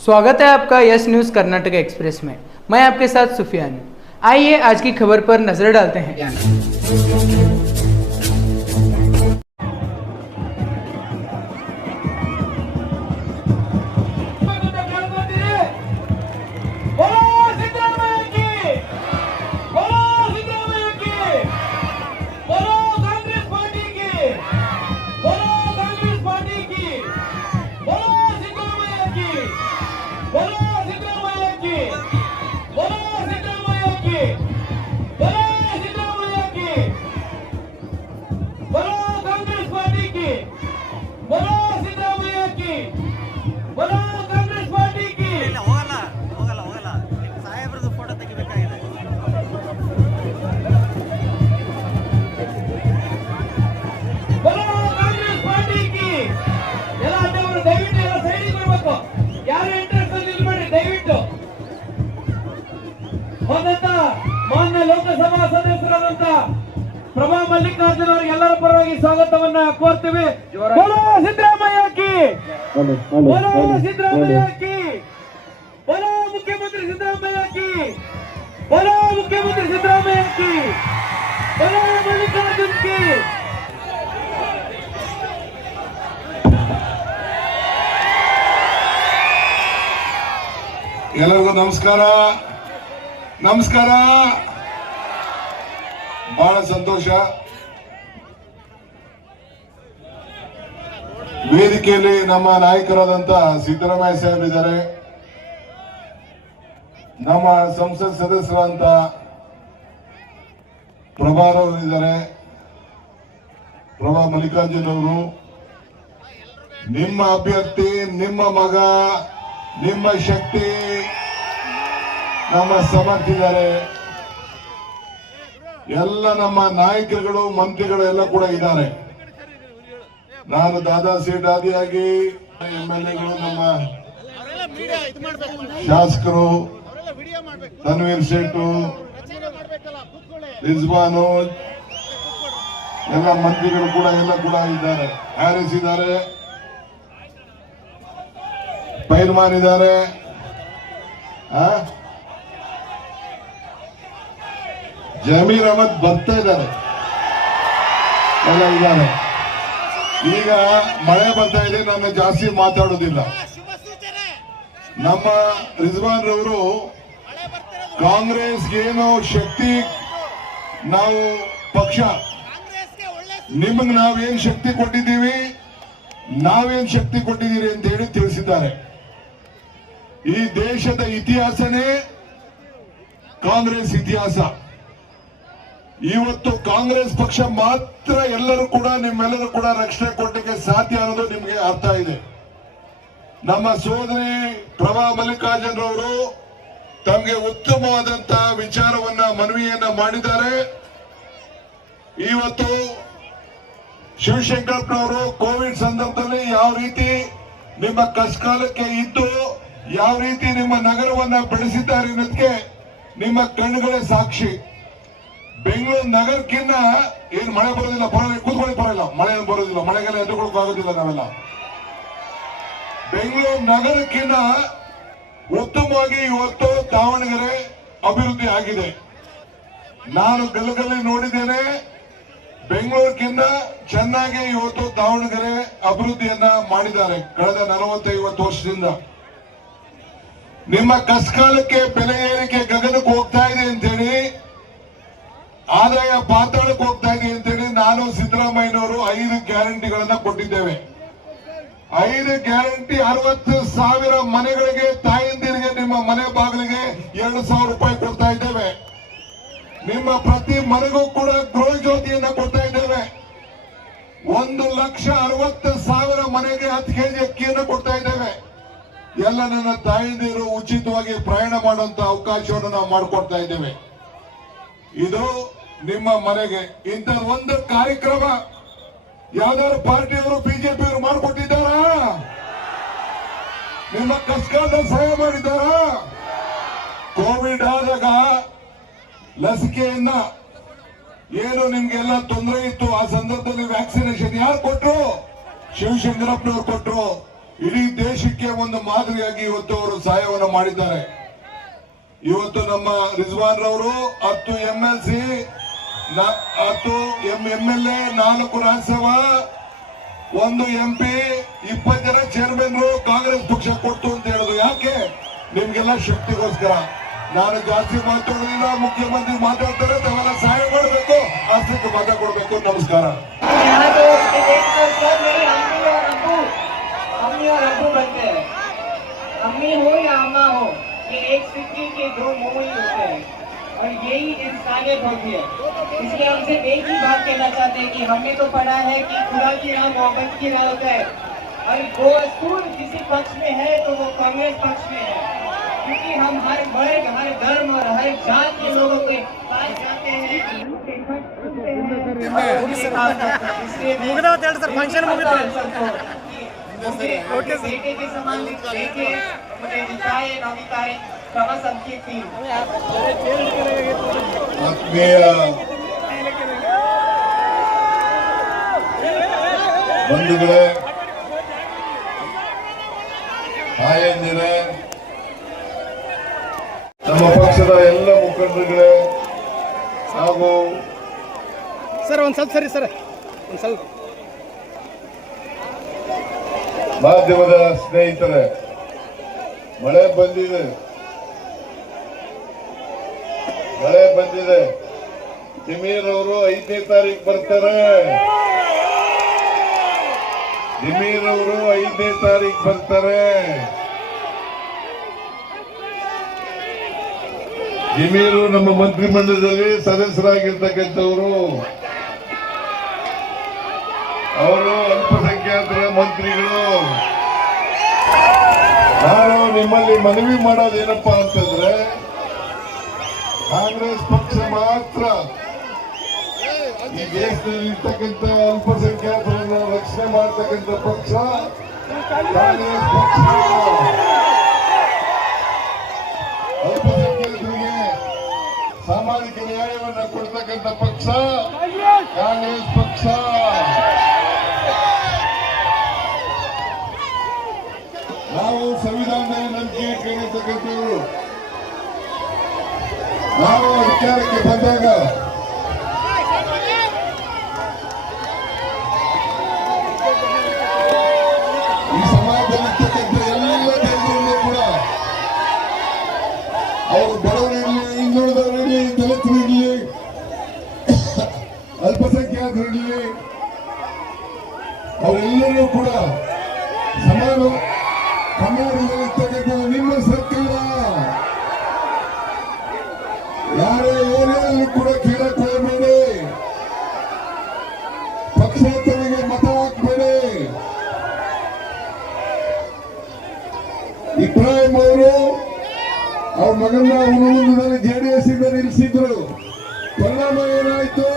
स्वागत है आपका यस न्यूज़ कर्नाटक एक्सप्रेस में। मैं आपके साथ सुफियान हूं। आइए आज की खबर पर नजर डालते हैं। ಮಾನ್ಯ ಲೋಕಸಭಾ ಸದಸ್ಯರಾದಂತ ಪ್ರಭಾ ಮಲ್ಲಿಕಾರ್ಜುನ್ ಅವರಿಗೆ ಎಲ್ಲರ ಪರವಾಗಿ ಸ್ವಾಗತವನ್ನ ಕೋರ್ತೀವಿ। ಬೋಲೋ ಸಿದ್ದರಾಮಯ್ಯ ಕಿ, ಬೋಲೋ ಸಿದ್ದರಾಮಯ್ಯ ಕಿ, ಬೋಲೋ ಮುಖ್ಯಮಂತ್ರಿ ಸಿದ್ದರಾಮಯ್ಯ ಕಿ, ಬೋಲೋ ಮುಖ್ಯಮಂತ್ರಿ ಸಿದ್ದರಾಮಯ್ಯ ಕಿ, ಬೋಲೋ ಮಲ್ಲಿಕಾರ್ಜುನ್ ಕಿ। ಎಲ್ಲರಿಗೂ ನಮಸ್ಕಾರ ನಮಸ್ಕಾರ। ಬಹಳ ಸಂತೋಷ, ವೇದಿಕೆಯಲ್ಲಿ ನಮ್ಮ ನಾಯಕರಾದಂತ ಸಿದ್ದರಾಮಯ್ಯ ಸಾಹೇಬ್ ಇದ್ದಾರೆ, ನಮ್ಮ ಸಂಸತ್ ಸದಸ್ಯರಾದಂತ ಪ್ರಭಾರವರು ಇದ್ದಾರೆ, ಪ್ರಭಾ ಮಲ್ಲಿಕಾರ್ಜುನ್ ಅವರು, ನಿಮ್ಮ ಅಭ್ಯರ್ಥಿ, ನಿಮ್ಮ ಮಗ, ನಿಮ್ಮ ಶಕ್ತಿ, ನಮ್ಮ ಸಮರ್ಥಿದ್ದಾರೆ, ಎಲ್ಲ ನಮ್ಮ ನಾಯಕರುಗಳು, ಮಂತ್ರಿಗಳು ಎಲ್ಲ ಕೂಡ ಇದ್ದಾರೆ। ನಾನು ದಾದಾ ಸೇಠ್ ಆದಿಯಾಗಿ MLAಗಳು, ನಮ್ಮ ಶಾಸಕರು ತನ್ವೀರ್ ಸೇಠು, ರಿಜ್ವಾನು, ಎಲ್ಲ ಮಂತ್ರಿಗಳು ಕೂಡ ಎಲ್ಲ ಕೂಡ ಇದ್ದಾರೆ, ಹ್ಯಾರಿಸ್ ಇದ್ದಾರೆ, ಪೈಲ್ಮಾನ್ ಇದ್ದಾರೆ, ಜಮೀರ್ ಅಹಮದ್ ಬರ್ತಾ ಇದ್ದಾರೆ, ಎಲ್ಲ ಇದ್ದಾರೆ। ಈಗ ಮಳೆ ಬರ್ತಾ ಇದೆ, ನಾನು ಜಾಸ್ತಿ ಮಾತಾಡೋದಿಲ್ಲ। ನಮ್ಮ ರಿಜ್ವಾನ್ ರವರು ಕಾಂಗ್ರೆಸ್ಗೆ ಏನೋ ಶಕ್ತಿ, ನಾವು ಪಕ್ಷ ನಿಮಗೆ ನಾವೇನ್ ಶಕ್ತಿ ಕೊಟ್ಟಿದ್ದೀವಿ, ನಾವೇನ್ ಶಕ್ತಿ ಕೊಟ್ಟಿದ್ದೀರಿ ಅಂತ ಹೇಳಿ ತಿಳಿಸಿದ್ದಾರೆ। ಈ ದೇಶದ ಇತಿಹಾಸನೇ ಕಾಂಗ್ರೆಸ್ ಇತಿಹಾಸ। ಇವತ್ತು ಕಾಂಗ್ರೆಸ್ ಪಕ್ಷ ಮಾತ್ರ ಎಲ್ಲರೂ ಕೂಡ, ನಿಮ್ಮೆಲ್ಲರೂ ಕೂಡ ರಕ್ಷಣೆ ಕೊಡಲಿಕ್ಕೆ ಸಾಧ್ಯ ಅನ್ನೋದು ನಿಮಗೆ ಅರ್ಥ ಇದೆ। ನಮ್ಮ ಸೋದರಿ ಪ್ರಭಾ ಮಲ್ಲಿಕಾರ್ಜುನ್ ರವರು ತಮಗೆ ಉತ್ತಮವಾದಂತಹ ವಿಚಾರವನ್ನ, ಮನವಿಯನ್ನ ಮಾಡಿದ್ದಾರೆ। ಇವತ್ತು ಶಿವಶಂಕರಪ್ಪನವರು ಕೋವಿಡ್ ಸಂದರ್ಭದಲ್ಲಿ ಯಾವ ರೀತಿ ನಿಮ್ಮ ಕಷ್ಟಕಾಲಕ್ಕೆ ಇದ್ದು ಯಾವ ರೀತಿ ನಿಮ್ಮ ನಗರವನ್ನ ಬೆಳೆಸಿದ್ದಾರೆ ಅನ್ನೋದಕ್ಕೆ ನಿಮ್ಮ ಕಣ್ಣುಗಳೇ ಸಾಕ್ಷಿ। ಬೆಂಗಳೂರು ನಗರಕ್ಕಿಂತ ಏನು ಮಳೆ ಬರೋದಿಲ್ಲ, ಪರವಾಗಿಲ್ಲ, ಕೂತ್ಕೊಳ್ಳಿ, ಪರವಾಗಿಲ್ಲ, ಮಳೆ ಬರೋದಿಲ್ಲ, ಮಳೆಗೆಲ್ಲ ಎದುರುಕೊಳ್ಳೋಕೆ ಆಗೋದಿಲ್ಲ ನಾವೆಲ್ಲ। ಬೆಂಗಳೂರು ನಗರಕ್ಕಿಂತ ಉತ್ತಮವಾಗಿ ಇವತ್ತು ದಾವಣಗೆರೆ ಅಭಿವೃದ್ಧಿ ಆಗಿದೆ। ನಾನು ಗಲ್ಲಗಲ್ಲಿ ನೋಡಿದ್ದೇನೆ, ಬೆಂಗಳೂರಿಗಿಂತ ಚೆನ್ನಾಗಿ ಇವತ್ತು ದಾವಣಗೆರೆ ಅಭಿವೃದ್ಧಿಯನ್ನ ಮಾಡಿದ್ದಾರೆ ಕಳೆದ 40-50 ವರ್ಷದಿಂದ। ನಿಮ್ಮ ಕಷ್ಟಕಾಲಕ್ಕೆ ಬೆಲೆ ಏರಿಕೆ ಗಗನಕ್ಕೆ ಹೋಗ್ತಾ ಇದೆ ಅಂತೇಳಿ, ಆದಾಯ ಪಾತಾಳಕ್ಕೆ ಹೋಗ್ತಾ ಇದೆ ಅಂತೇಳಿ ನಾನು ಸಿದ್ದರಾಮಯ್ಯನವರು 5 ಗ್ಯಾರಂಟಿಗಳನ್ನ ಕೊಟ್ಟಿದ್ದೇವೆ। 5 ಗ್ಯಾರಂಟಿ 60,000 ಮನೆಗಳಿಗೆ, ತಾಯಂದಿರಿಗೆ, ನಿಮ್ಮ ಮನೆ ಬಾಗಿಲಿಗೆ 2,000 ರೂಪಾಯಿ ಕೊಡ್ತಾ ಇದ್ದೇವೆ। ನಿಮ್ಮ ಪ್ರತಿ ಮನೆಗೂ ಕೂಡ ಗೃಹ ಜ್ಯೋತಿಯನ್ನ ಕೊಡ್ತಾ ಇದ್ದೇವೆ। 1,60,000 ಮನೆಗೆ 10 kg ಅಕ್ಕಿಯನ್ನು ಕೊಡ್ತಾ ಇದ್ದೇವೆ। ಎಲ್ಲ ನನ್ನ ತಾಯಂದಿರು ಉಚಿತವಾಗಿ ಪ್ರಯಾಣ ಮಾಡುವಂತ ಅವಕಾಶವನ್ನು ನಾವು ಮಾಡಿಕೊಡ್ತಾ ಇದ್ದೇವೆ। ಇದು ನಿಮ್ಮ ಮನೆಗೆ ಇಂಥ ಒಂದು ಕಾರ್ಯಕ್ರಮ ಯಾವ್ದಾದ್ರು ಪಾರ್ಟಿಯವರು, ಬಿಜೆಪಿಯವರು ಮಾಡಿಕೊಟ್ಟಿದ್ದಾರಾ? ನಿಮ್ಮ ಕಷ್ಟಕಾಲದಲ್ಲಿ ಸಹಾಯ ಮಾಡಿದ್ದಾರಾ? ಕೋವಿಡ್ ಆದಾಗ ಲಸಿಕೆಯನ್ನ ಏನು ನಿಮ್ಗೆಲ್ಲ ತೊಂದರೆ ಇತ್ತು, ಆ ಸಂದರ್ಭದಲ್ಲಿ ವ್ಯಾಕ್ಸಿನೇಷನ್ ಯಾರು ಕೊಟ್ರು? ಶಿವಶಂಕರಪ್ಪನವ್ರು ಕೊಟ್ರು। ಇಡೀ ದೇಶಕ್ಕೆ ಒಂದು ಮಾದರಿಯಾಗಿ ಇವತ್ತು ಅವರು ಸಹಾಯವನ್ನು ಮಾಡಿದ್ದಾರೆ. ಇವತ್ತು ನಮ್ಮ ರಿಜ್ವಾನ್ ರವರು 10 MLC 10 MLA 4 ರಾಜ್ಯಸಭಾ 1 MP 20 ಜನ ಚೇರ್ಮನ್ ಕಾಂಗ್ರೆಸ್ ಪಕ್ಷ ಕೊಡ್ತು ಅಂತ ಹೇಳುದು ಯಾಕೆ? ನಿಮ್ಗೆಲ್ಲ ಶಕ್ತಿಗೋಸ್ಕರ. ನಾನು ಜಾಸ್ತಿ ಮಾತಾಡೋದಿಲ್ಲ, ಮುಖ್ಯಮಂತ್ರಿ ಮಾತಾಡ್ತಾರೆ, ತಾವೆಲ್ಲ ಸಹಾಯ ಮಾಡಬೇಕು, ಆಸ್ತಿಗೆ ಮಾತಾಡ್ಕೊಡ್ಬೇಕು. ನಮಸ್ಕಾರ. अम्मी और अब्बू बनते हैं, अम्मी हो या अम्मा हो, ये एक सिक्के के दो मुंह ही होते हैं और यही इंसानियत होती है. इसलिए हमसे एक ही बात कहना चाहते हैं कि हमने तो पढ़ा है कि खुदा की राह मोहब्बत की राह होता है और वो असूल किसी पक्ष में है तो वो कांग्रेस पक्ष में है, क्योंकि हम हर वर्ग, हर धर्म और हर जात के लोगों के पास जाते हैं, बेटे के समान देखे मुझे जिताए नौकिताए सभा सबकी थी. ಆತ್ಮೀಯ ಬಂಧುಗಳೇ, ತಾಯಂದಿರೇ, ನಮ್ಮ ಪಕ್ಷದ ಎಲ್ಲ ಮುಖಂಡರುಗಳೇ ಹಾಗೂ ಸರ್ ಒಂದ್ ಸ್ವಲ್ಪ ಸರಿ ಸರ್ ಒಂದ್ ಸ್ವಲ್ಪ ಮಾಧ್ಯಮದ ಸ್ನೇಹಿತರೆ, ಮಳೆ ಬಂದಿದೆ. ಜಮೀರ್ ಅವರು 5ನೇ ತಾರೀಕು ಬರ್ತಾರೆ. ಜಮೀರು ನಮ್ಮ ಮಂತ್ರಿಮಂಡಲದಲ್ಲಿ ಸದಸ್ಯರಾಗಿರ್ತಕ್ಕಂಥವರು. ಅವರು ಅಲ್ಪಸಂಖ್ಯಾತರ ಮಂತ್ರಿಗಳು. ನಾನು ನಿಮ್ಮಲ್ಲಿ ಮನವಿ ಮಾಡೋದೇನಪ್ಪಾ ಅಂತಂದ್ರೆ, ಕಾಂಗ್ರೆಸ್ ಪಕ್ಷ ಮಾತ್ರ ಈ ದೇಶದಲ್ಲಿ ಇರ್ತಕ್ಕಂಥ ಅಲ್ಪಸಂಖ್ಯಾತರನ್ನು ರಕ್ಷಣೆ ಮಾಡತಕ್ಕಂಥ ಪಕ್ಷ ಕಾಂಗ್ರೆಸ್ ಪಕ್ಷ. ಅಲ್ಪಸಂಖ್ಯಾತರಿಗೆ ಸಾಮಾಜಿಕ ನ್ಯಾಯವನ್ನು ಕೊಡ್ತಕ್ಕಂಥ ಪಕ್ಷ ಕಾಂಗ್ರೆಸ್ ಪಕ್ಷ. ನಾವು ಸಂವಿಧಾನದಲ್ಲಿ ನಂಬಿಕೆ ಇಟ್ಕೊಂಡಿರ್ತಕ್ಕಂಥವ್ರು. ನಾವು ಅಧಿಕಾರಕ್ಕೆ ಬಂದಾಗ ಈ ಸಮಾಜದಲ್ಲಿರ್ತಕ್ಕಂಥ ಎಲ್ಲ ಜನರಲ್ಲೂ ಕೂಡ ಅವರು ಬಡವರಿರಲಿ, ಹಿಂದುಳಿದವರಿರಲಿ, ದಲಿತರಿರಲಿ, ಅಲ್ಪಸಂಖ್ಯಾತರಿರಲಿ, ಅವರೆಲ್ಲರೂ ಕೂಡ ಸಮಾಜದಲ್ಲಿರ್ತಕ್ಕಂಥ ನಿಮ್ಮ ಸರ್ಕಾರ ಯಾರೇ ಏರಿಯಾದಲ್ಲಿ ಕೂಡ ಕೀಳಕೊಳ್ಳಬೇಡಿ, ಪಕ್ಷೇತರಿಗೆ ಮತ ಹಾಕಬೇಡಿ. ಇಬ್ರಾಹಿಂ ಅವರು ಅವ್ರ ಮಗನ ಹುಣಗುಂದದಲ್ಲಿ JDS ಇಂದ ನಿಲ್ಲಿಸಿದ್ರು. ಪರಿಣಾಮ ಏನಾಯ್ತು?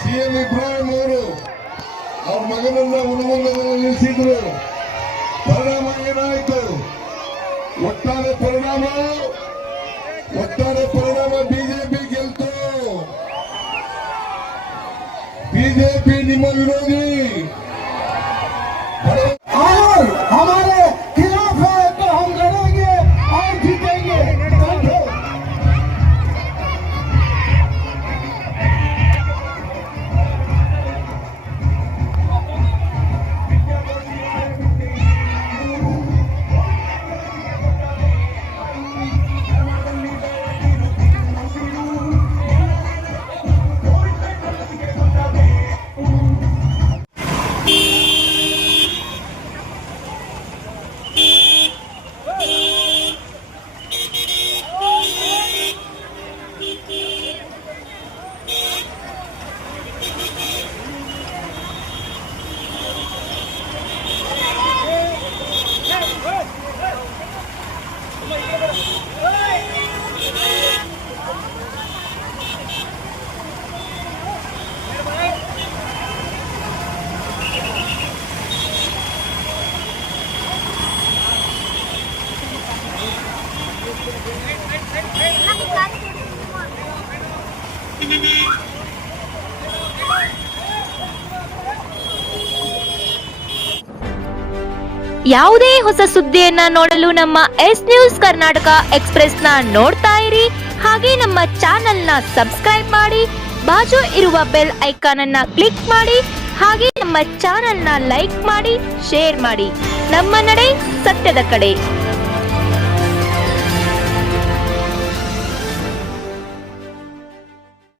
CM ಇಬ್ರಾಹಿಂ ಅವರು ಅವ್ರ ಮಗನನ್ನ ಹುಣಗುಂದದಲ್ಲಿ ನಿಲ್ಲಿಸಿದ್ರು. ಪರಿಣಾಮ ಏನಾಯ್ತು? ಒಟ್ಟಾರೆ ಪರಿಣಾಮ ಬಿಜೆಪಿ ಗೆಲ್ತು. बीजेपी निम्न विरोधी और हमारे खिलाफ है तो हम लड़ेंगे और जीतेंगे। ಯಾವುದೇ ಹೊಸ ಸುದ್ದಿಯನ್ನ ನೋಡಲು ನಮ್ಮ ಎಸ್ ನ್ಯೂಸ್ ಕರ್ನಾಟಕ ಎಕ್ಸ್‌ಪ್ರೆಸ್ನ ನೋಡ್ತಾ ಇರಿ. ಹಾಗೆ ನಮ್ಮ ಚಾನೆಲ್ನ ಸಬ್ಸ್ಕ್ರೈಬ್ ಮಾಡಿ, ಬಾಜು ಇರುವ ಬೆಲ್ ಐಕಾನ್ ಅನ್ನ ಕ್ಲಿಕ್ ಮಾಡಿ. ಹಾಗೆ ನಮ್ಮ ಚಾನೆಲ್ನ ಲೈಕ್ ಮಾಡಿ, ಶೇರ್ ಮಾಡಿ. ನಮ್ಮ ನಡೆ ಸತ್ಯದ ಕಡೆ.